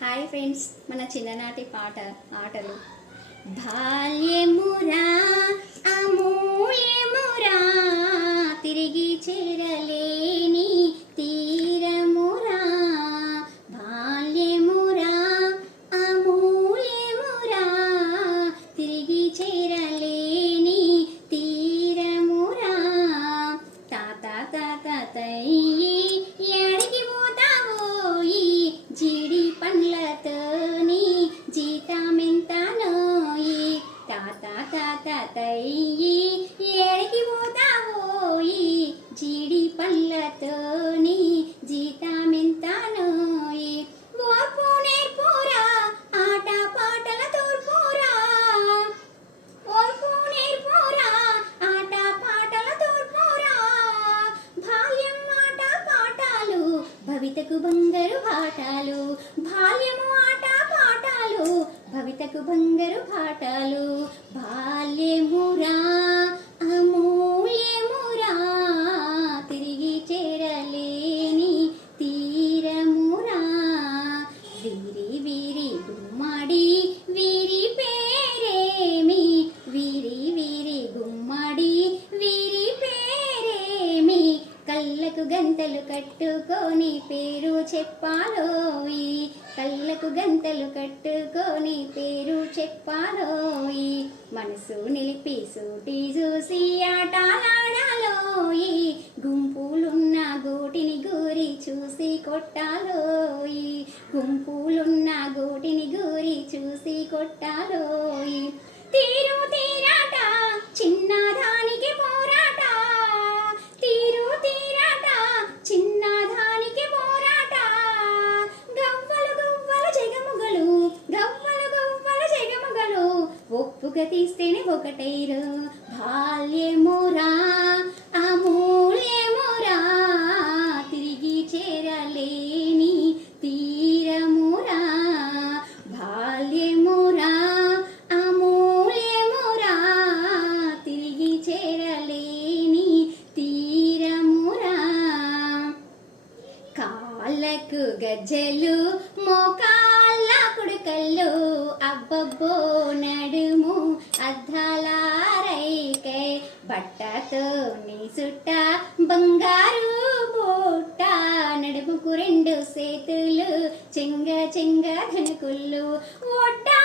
Hi friends, మన చిన్ననాటి ఆటలు. బాల్యమురా అమూల్యమురా, తిరిగి చేరలేని తీరమురా. బాల్యమురా అమూల్యమురా, తిరిగి చేరలేని తీరమురా. తాత తాత తయ్యి ఎడికి పోతావోయి, జీడి పండ్లతోని జీతమెంతనోయి. తాత తాత తయ్యి ఎడికి పోతావోయి, జీడి పండ్లతోని జీతమెంతనోయి. ఓర్పు నేర్పురా ఆట పాటల తూర్పురా, ఓర్పు నేర్పురా ఆట పాటల తూర్పురా. బాల్యం ఆట పాఠాలు భవితకు బంగారు పాఠాలు, బాల్యము ఆట పాఠాలు భవితకు బంగారు పాఠాలు. బాల్యమురా అమూల్యమురా, తిరిగి చేరలేని తీరమురా. వీరి వీరి గుమ్మడి వీరి పేరేమి, వీరి వీరి గుమ్మడి వీరి పేరేమి. కళ్ళకు గంతలు కట్టుకొని పేరు చెప్పాలోయి, కళ్ళకు గంతలు కట్టుకొని పేరు చెప్పాలోయి. మనసు నిలిపి సూటి చూసి ఆటలాడాలోయి, గుంపులున్న గోటిని గూరి చూసి కొట్టాలోయి, గుంపులున్న గోటిని గూరి చూసి కొట్టాలోయి. తీరు తీరాట చిన్నదానికి పోరాట, తీరు తీరాట చిన్నదానికి పోరాట. గవ్వలు గవ్వలు జగముగలు, గవ్వలు గవ్వలు జగముగలు, ఒప్పుగా తీస్తేనే ఒకటైరు. బాల్యమురా అమూల్యమురా, తిరిగి చేరలేని తీరమురా. బాల్యమురా అమూల్యమురా, తిరిగి చేరలేని తీరమురా. కాళ్ళకు గజ్జలు మోకాళ్ళ కుడుకళ్ళు, అబ్బబ్బో నడుము అద్దాల రైకే. బట్టతో నీ సుట్ట బంగారు బుట్ట, నడుముకు రెండు సేతులు చెంగ చెంగ ధనుకుళ్ళు. ఒడ్డా